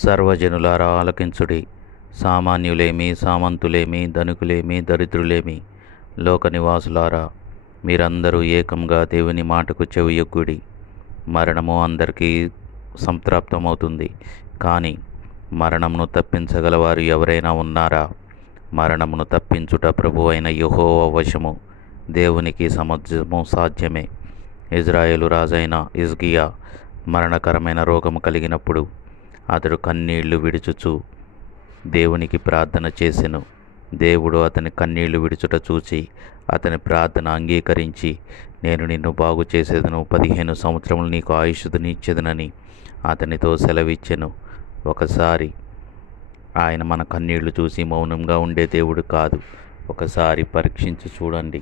సర్వజనులారా ఆలకించుడి. సామాన్యులేమి, సామంతులేమి, ధనికులేమి, దరిద్రులేమి, లోక నివాసులారా, మీరందరూ ఏకంగా దేవుని మాటకు చెవియొగ్గుడి. మరణము అందరికీ సంప్రాప్తమవుతుంది, కానీ మరణమును తప్పించగలవారు ఎవరైనా ఉన్నారా? మరణమును తప్పించుట ప్రభువైన యెహోవా వశము. దేవునికి సమస్తము సాధ్యమే. ఇజ్రాయేలు రాజైన హిజ్కియా మరణకరమైన రోగము కలిగినప్పుడు అతడు కన్నీళ్లు విడుచుచు దేవునికి ప్రార్థన చేసెను. దేవుడు అతని కన్నీళ్లు విడుచుట చూచి అతని ప్రార్థన అంగీకరించి, నేను నిన్ను బాగు చేసేదను, 15 సంవత్సరములు నీకు ఆయుష్నిచ్చేదనని అతనితో సెలవిచ్చెను. ఒకసారి ఆయన మన కన్నీళ్లు చూసి మౌనంగా ఉండే దేవుడు కాదు. ఒకసారి పరీక్షించి చూడండి.